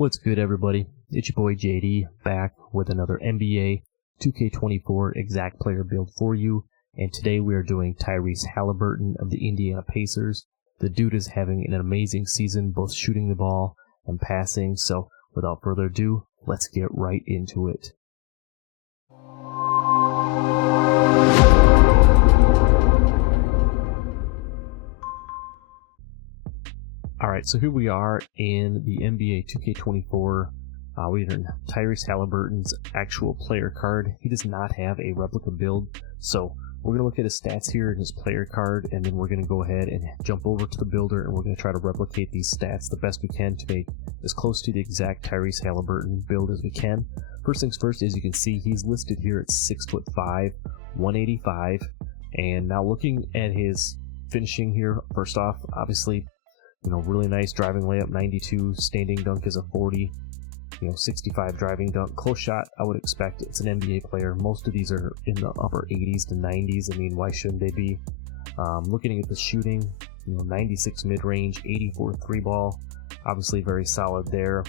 What's good, everybody? It's your boy JD back with another NBA 2K24 exact player build for you, and today we are doing Tyrese Haliburton of the Indiana Pacers. The dude is having an amazing season, both shooting the ball and passing, so without further ado, let's get right into it. Alright, so here we are in the NBA 2K24. We are in Tyrese Haliburton's actual player card. He does not have a replica build, so we're going to look at his stats here in his player card, and then we're going to go ahead and jump over to the builder, and we're going to try to replicate these stats the best we can to make as close to the exact Tyrese Haliburton build as we can. First things first, as you can see, he's listed here at 6'5", 185, and now looking at his finishing here, first off, obviously, really nice driving layup, 92, standing dunk is a 40, 65 driving dunk. Close shot, I would expect it's an NBA player. Most of these are in the upper 80s to 90s. I mean, why shouldn't they be? Looking at the shooting, 96 mid-range, 84 three-ball, obviously very solid there.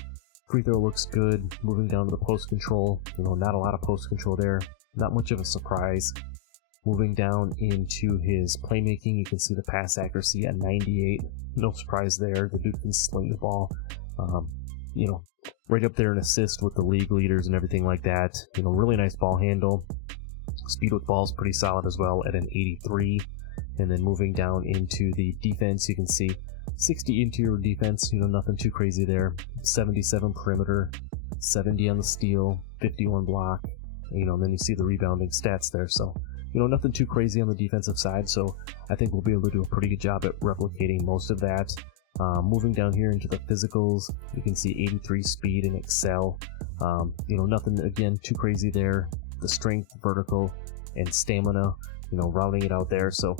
Free throw looks good. Moving down to the post control, not a lot of post control there. Not much of a surprise. Moving down into his playmaking, you can see the pass accuracy at 98. No surprise there. The dude can sling the ball. Right up there in assist with the league leaders and everything like that. Really nice ball handle. Speed with ball is pretty solid as well at an 83. And then moving down into the defense, you can see 60 interior defense. Nothing too crazy there. 77 perimeter, 70 on the steal, 51 block. And then you see the rebounding stats there. So nothing too crazy on the defensive side, so I think we'll be able to do a pretty good job at replicating most of that. Moving down here into the physicals, you can see 83 speed and excel. Nothing, again, too crazy there. The strength, vertical, and stamina, rounding it out there. So,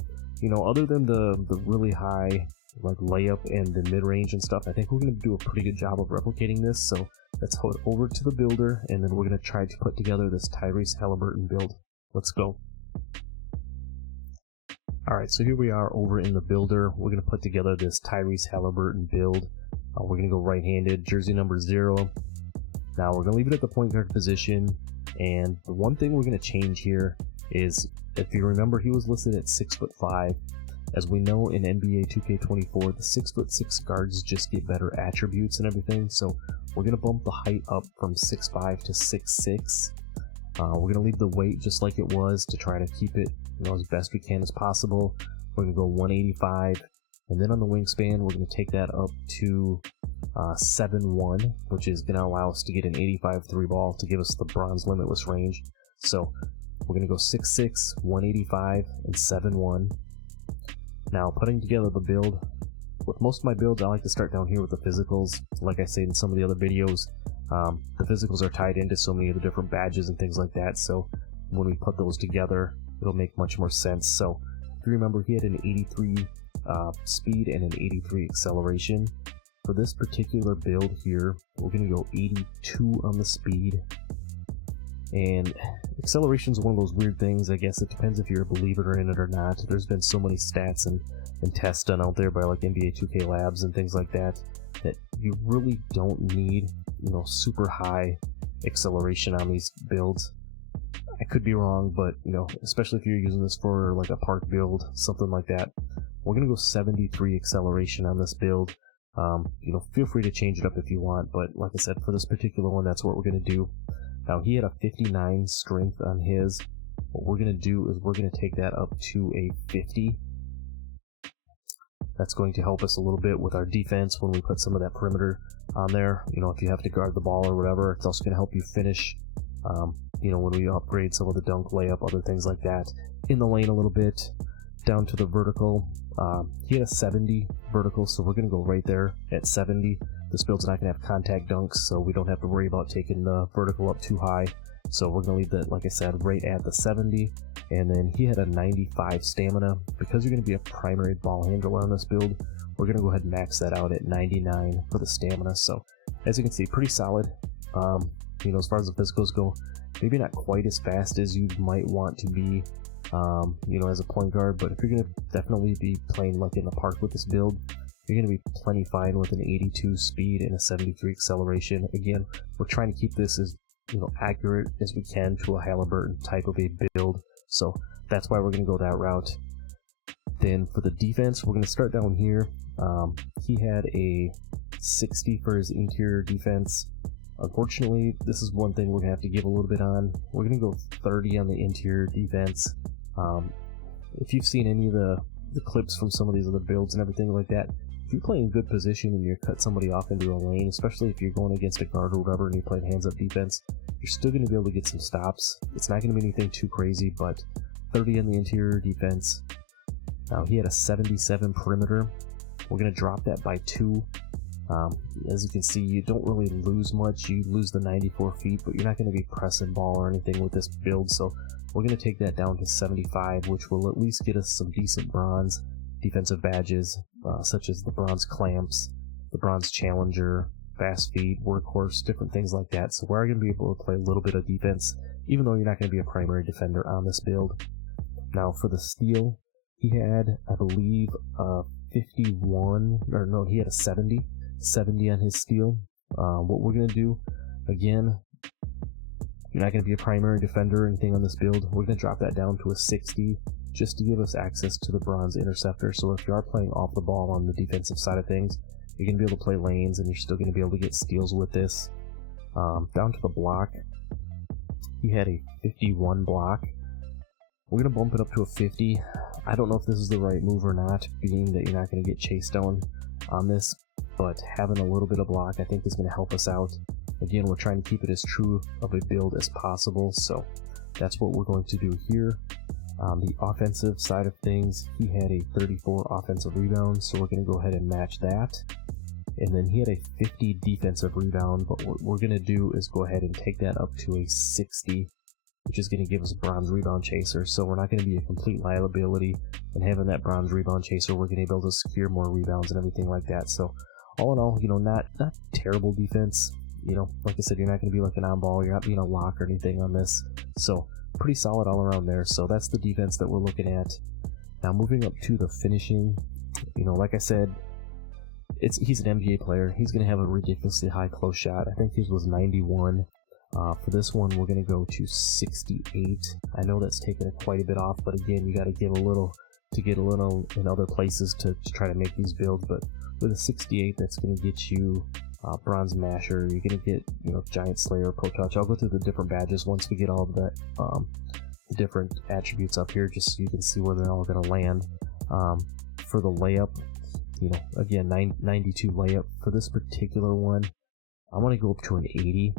other than the really high layup and the mid-range and stuff, I think we're going to do a pretty good job of replicating this. So let's head over to the builder, and then we're going to try to put together this Tyrese Haliburton build. Let's go. Alright, so here we are over in the builder. We're going to put together this Tyrese Haliburton build. We're going to go right-handed, jersey number 0. Now we're going to leave it at the point guard position, and the one thing we're going to change here is, if you remember, he was listed at 6'5". As we know in NBA 2K24, the 6'6" guards just get better attributes and everything, so we're going to bump the height up from 6'5" to 6'6". We're going to leave the weight just like it was to try to keep it as best we can as possible. We're going to go 185, and then on the wingspan we're going to take that up to 7'1", which is going to allow us to get an 85 three ball to give us the bronze limitless range. So we're going to go 6'6", 185, and 7'1". Now, putting together the build, with most of my builds I like to start down here with the physicals. Like I said in some of the other videos, the physicals are tied into so many of the different badges and things like that, so when we put those together, it'll make much more sense. So if you remember, he had an 83 speed and an 83 acceleration. For this particular build here, we're going to go 82 on the speed. And acceleration is one of those weird things. I guess it depends if you're a believer in it or not. There's been so many stats and tests done out there by NBA 2K Labs and things like that, that you really don't need super high acceleration on these builds. I could be wrong, but especially if you're using this for a park build, something like that, we're gonna go 73 acceleration on this build. Feel free to change it up if you want, but like I said, for this particular one, that's what we're gonna do. Now, he had a 59 strength on his. What we're gonna do is we're gonna take that up to a 50. That's going to help us a little bit with our defense when we put some of that perimeter on there. If you have to guard the ball or whatever, it's also going to help you finish, when we upgrade some of the dunk, layup, other things like that. In the lane a little bit, down to the vertical. He had a 70 vertical, so we're going to go right there at 70. This build's not going to have contact dunks, so we don't have to worry about taking the vertical up too high. So we're going to leave that, like I said, right at the 70. And then he had a 95 stamina. Because you're going to be a primary ball handler on this build, we're going to go ahead and max that out at 99 for the stamina. So as you can see, pretty solid. As far as the physicals go, maybe not quite as fast as you might want to be, as a point guard. But if you're going to definitely be playing in the park with this build, you're going to be plenty fine with an 82 speed and a 73 acceleration. Again, we're trying to keep this as accurate as we can to a Haliburton type of a build, so that's why we're going to go that route. Then for the defense, we're going to start down here. He had a 60 for his interior defense. Unfortunately, this is one thing we're going to have to give a little bit on. We're going to go 30 on the interior defense. If you've seen any of the clips from some of these other builds and everything like that, if you're playing good position and you cut somebody off into a lane, especially if you're going against a guard or whatever and you're playing hands-up defense, you're still going to be able to get some stops. It's not going to be anything too crazy, but 30 on the interior defense. Now, he had a 77 perimeter. We're going to drop that by 2. As you can see, you don't really lose much. You lose the 94 feet, but you're not going to be pressing ball or anything with this build, so we're going to take that down to 75, which will at least get us some decent bronze defensive badges, such as the bronze clamps, the bronze challenger, fast feet, workhorse, different things like that. So we're going to be able to play a little bit of defense, even though you're not going to be a primary defender on this build. Now for the steal, he had, I believe, 51, or no, he had a 70 on his steal. What we're going to do, again, you're not going to be a primary defender or anything on this build. We're going to drop that down to a 60 just to give us access to the bronze interceptor. So if you are playing off the ball on the defensive side of things, you're going to be able to play lanes and you're still going to be able to get steals with this. Down to the block, he had a 51 block. We're going to bump it up to a 50. I don't know if this is the right move or not, being that you're not going to get chased down on this, but having a little bit of block I think is going to help us out. Again, we're trying to keep it as true of a build as possible, so that's what we're going to do here. The offensive side of things, he had a 34 offensive rebound, so we're going to go ahead and match that. And then he had a 50 defensive rebound, but what we're going to do is go ahead and take that up to a 60, which is going to give us a bronze rebound chaser. So we're not going to be a complete liability, and having that bronze rebound chaser, we're going to be able to secure more rebounds and everything like that. So all in all, not terrible defense. Like I said, you're not going to be like an on-ball, you're not being a lock or anything on this. So pretty solid all around there. So that's the defense that we're looking at. Now moving up to the finishing, like I said, he's an NBA player. He's going to have a ridiculously high close shot. I think his was 91. For this one, we're going to go to 68. I know that's taken quite a bit off, but again, you got to give a little to get a little in other places to try to make these builds. But with a 68, that's going to get you bronze masher. You're going to get giant slayer, pro touch. I'll go through the different badges once we get all of that the different attributes up here, just so you can see where they're all going to land. For the layup, again, 92 layup. For this particular one, I want to go up to an 80.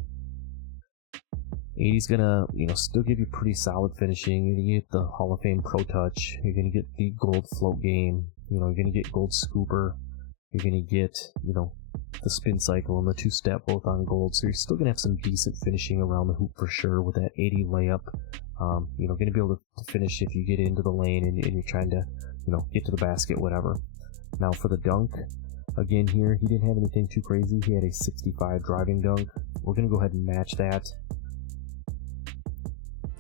80's gonna still give you pretty solid finishing. You're gonna get the Hall of Fame pro touch, you're gonna get the gold float game, you're gonna get gold scooper, you're gonna get the spin cycle and the two-step both on gold. So you're still gonna have some decent finishing around the hoop for sure with that 80 layup. Gonna be able to finish if you get into the lane and you're trying to get to the basket, whatever. Now for the dunk, again here, he didn't have anything too crazy. He had a 65 driving dunk. We're gonna go ahead and match that.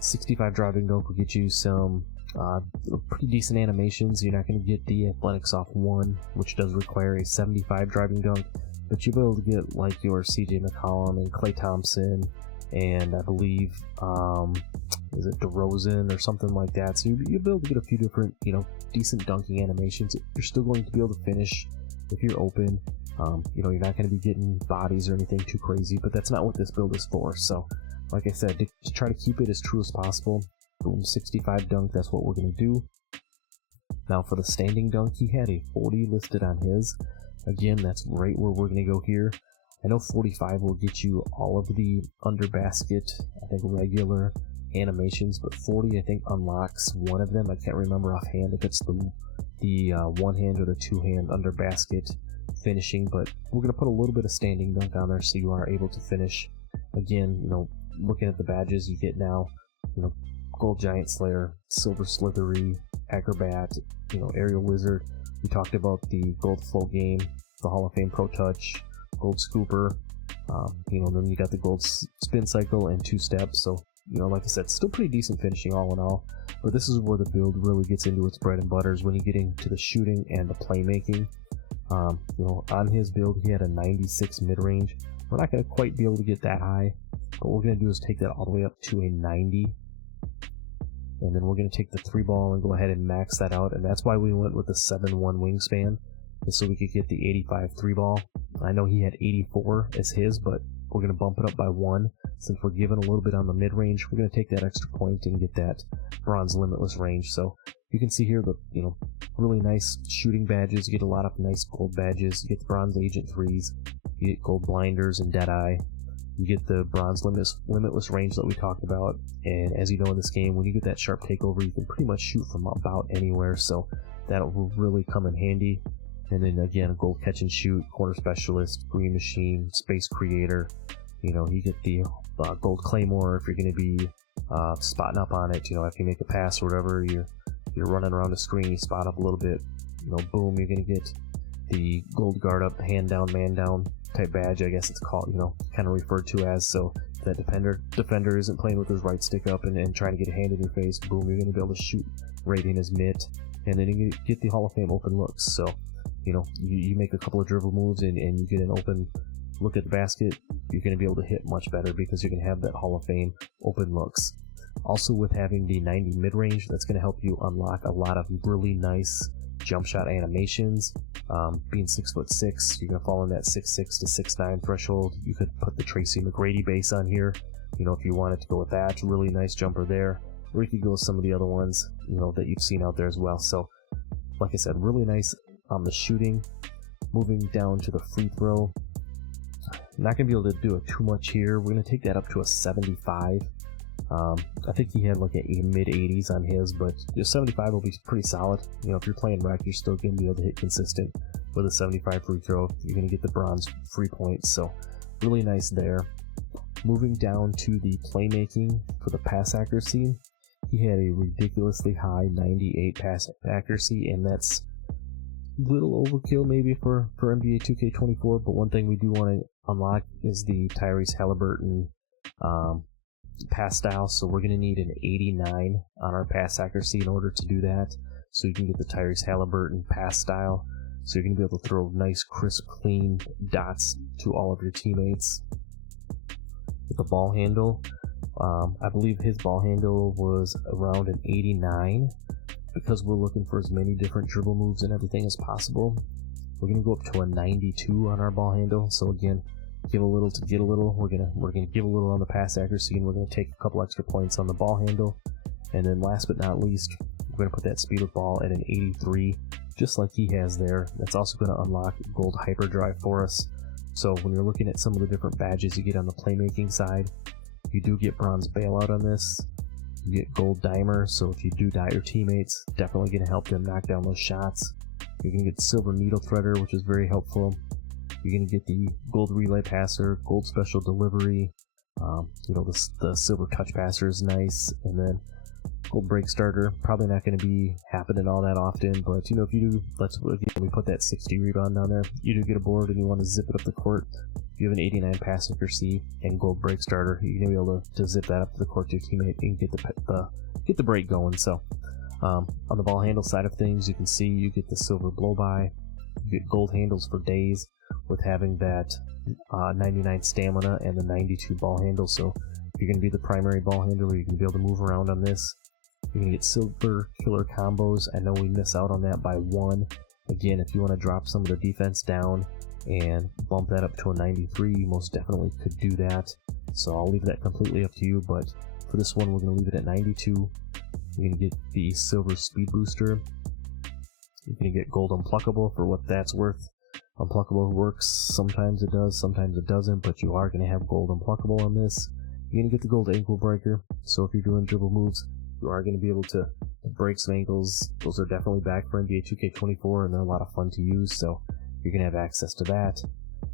65 driving dunk will get you some pretty decent animations. You're not going to get the athletics off 1, which does require a 75 driving dunk, but you'll be able to get like your CJ McCollum and Klay Thompson, and I believe is it DeRozan or something like that. So you'll be able to get a few different decent dunking animations. You're still going to be able to finish if you're open. You're not going to be getting bodies or anything too crazy, but that's not what this build is for. So like I said, to try to keep it as true as possible. Boom, 65 dunk, that's what we're going to do. Now for the standing dunk, he had a 40 listed on his. Again, that's right where we're going to go here. I know 45 will get you all of the under basket, I think regular animations, but 40 I think unlocks one of them. I can't remember offhand if it's the one hand or the two hand under basket finishing, but we're going to put a little bit of standing dunk on there so you are able to finish. Again, looking at the badges you get now, gold giant slayer, silver slithery, acrobat, aerial wizard. We talked about the gold flow game, the Hall of Fame pro touch, gold scooper, then you got the gold spin cycle and two steps. So like I said, still pretty decent finishing all in all, but this is where the build really gets into its bread and butter, is when you get into the shooting and the playmaking. You know, on his build, he had a 96 mid-range. We're not going to quite be able to get that high. What we're going to do is take that all the way up to a 90. And then we're going to take the 3-ball and go ahead and max that out. And that's why we went with the 7-1 wingspan, is so we could get the 85 3-ball. I know he had 84 as his, but we're going to bump it up by 1. Since we're giving a little bit on the mid-range, we're going to take that extra point and get that bronze limitless range. So you can see here the, you know, really nice shooting badges. You get a lot of nice gold badges. You get the bronze agent 3s. You get gold blinders and deadeye. You get the bronze limitless range that we talked about. And as you know in this game, when you get that sharp takeover, you can pretty much shoot from about anywhere. So that will really come in handy. And then again, a gold catch and shoot, corner specialist, green machine, space creator. You know, you get the gold claymore if you're going to be spotting up on it. You know, if you make a pass or whatever, you're running around the screen, you spot up a little bit. You know, boom, you're going to get the gold guard up, hand down, man down type badge, I guess it's called. You know, kind of referred to as. So that defender isn't playing with his right stick up and trying to get a hand in your face. Boom, you're going to be able to shoot right in his mitt, and then you get the Hall of Fame open looks. So, you know, you make a couple of dribble moves and you get an open look at the basket, you're going to be able to hit much better because you're going to have that Hall of Fame open looks. Also, with having the 90 mid-range, that's going to help you unlock a lot of really nice jump shot animations. Being 6'6", you're going to fall in that 6'6" to 6'9" threshold. You could put the Tracy McGrady base on here, you know, if you wanted to go with that. Really nice jumper there. Or you could go with some of the other ones, you know, that you've seen out there as well. So, like I said, really nice on the shooting. Moving down to the free throw. Not going to be able to do it too much here. We're going to take that up to a 75. I think he had like a mid-80s on his, but 75 will be pretty solid. You know, if you're playing rec, you're still going to be able to hit consistent with a 75 free throw. You're going to get the bronze free points, so really nice there. Moving down to the playmaking for the pass accuracy, he had a ridiculously high 98 pass accuracy, and that's a little overkill maybe for NBA 2K24, but one thing we do want to unlock is the Tyrese Haliburton pass style. So we're going to need an 89 on our pass accuracy in order to do that, so you can get the Tyrese Haliburton pass style. So you're going to be able to throw nice, crisp, clean dots to all of your teammates. With the ball handle, I believe his ball handle was around an 89. Because we're looking for as many different dribble moves and everything as possible, we're going to go up to a 92 on our ball handle. So again, give a little to get a little. We're gonna give a little on the pass accuracy, and we're going to take a couple extra points on the ball handle. And then last but not least, we're going to put that speed with ball at an 83, just like he has there. That's also going to unlock gold hyperdrive for us. So when you're looking at some of the different badges you get on the playmaking side, you do get bronze bailout on this. You get gold dimer, so if you do die your teammates, definitely going to help them knock down those shots. You're going to get silver needle threader, which is very helpful. You're going to get the gold relay passer, gold special delivery. You know, the silver touch passer is nice, and then gold break starter. Probably not going to be happening all that often, but you know, if you do, we put that 60 rebound down there. You do get a board and you want to zip it up the court. If you have an 89 pass accuracy and gold break starter, you're going to be able to zip that up to the court to your teammate and get the break going. So on the ball handle side of things, you can see you get the silver blow by. You get gold handles for days with having that 99 stamina and the 92 ball handle. So if you're going to be the primary ball handler, you can be able to move around on this. You're going to get silver killer combos. I know we miss out on that by 1. Again, if you want to drop some of the defense down and bump that up to a 93, you most definitely could do that. So I'll leave that completely up to you, but for this one, we're going to leave it at 92. You're going to get the silver speed booster. You're going to get gold unpluckable for what that's worth. Unpluckable works, sometimes it does, sometimes it doesn't, but you are going to have gold unpluckable on this. You're going to get the gold ankle breaker, so if you're doing dribble moves, you are going to be able to break some ankles. Those are definitely back for NBA 2K24, and they're a lot of fun to use, so you're going to have access to that.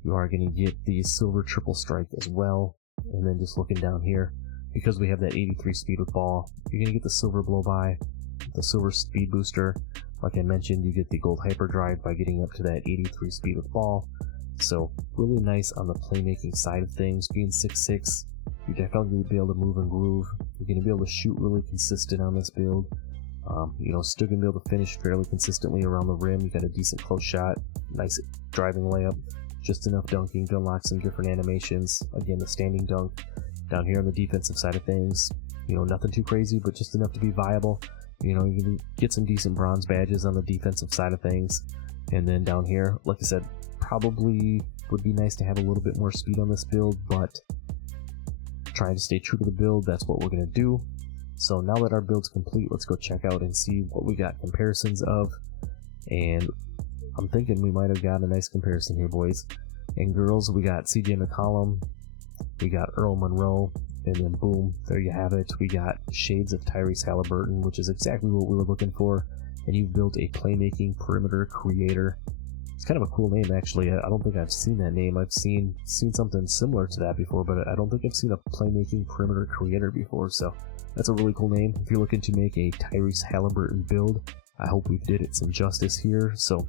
You are going to get the silver triple strike as well. And then just looking down here, because we have that 83 speed with ball, you're going to get the silver blow by, the silver speed booster. Like I mentioned, you get the gold hyperdrive by getting up to that 83 speed with ball. So really nice on the playmaking side of things. Being 6'6", you're definitely going to be able to move and groove. You're going to be able to shoot really consistent on this build. Still gonna be able to finish fairly consistently around the rim. You got a decent close shot, nice driving layup, just enough dunking to unlock some different animations. Again, the standing dunk. Down here on the defensive side of things, nothing too crazy, but just enough to be viable. You can get some decent bronze badges on the defensive side of things. And then down here, like I said, probably would be nice to have a little bit more speed on this build, but trying to stay true to the build, that's what we're going to do. So now that our build's complete, let's go check out and see what we got comparisons of. And I'm thinking we might have got a nice comparison here, boys and girls. We got CJ McCollum, we got Earl Monroe, and then boom, there you have it. We got shades of Tyrese Haliburton, which is exactly what we were looking for. And you've built a playmaking perimeter creator. It's kind of a cool name, actually. I don't think I've seen that name. I've seen something similar to that before, but I don't think I've seen a playmaking perimeter creator before. So that's a really cool name. If you're looking to make a Tyrese Haliburton build, I hope we did it some justice here. So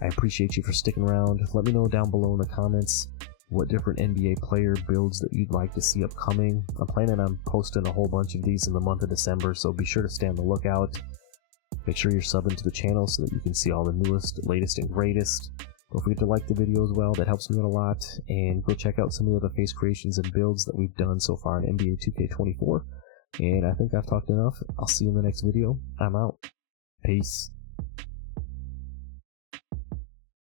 I appreciate you for sticking around. Let me know down below in the comments what different NBA player builds that you'd like to see upcoming. I'm planning on posting a whole bunch of these in the month of December, so be sure to stay on the lookout. Make sure you're subbing to the channel so that you can see all the newest, latest, and greatest. Don't forget to like the video as well, that helps me out a lot. And go check out some of the other face creations and builds that we've done so far in NBA 2K24. And I think I've talked enough. I'll see you in the next video. I'm out. Peace.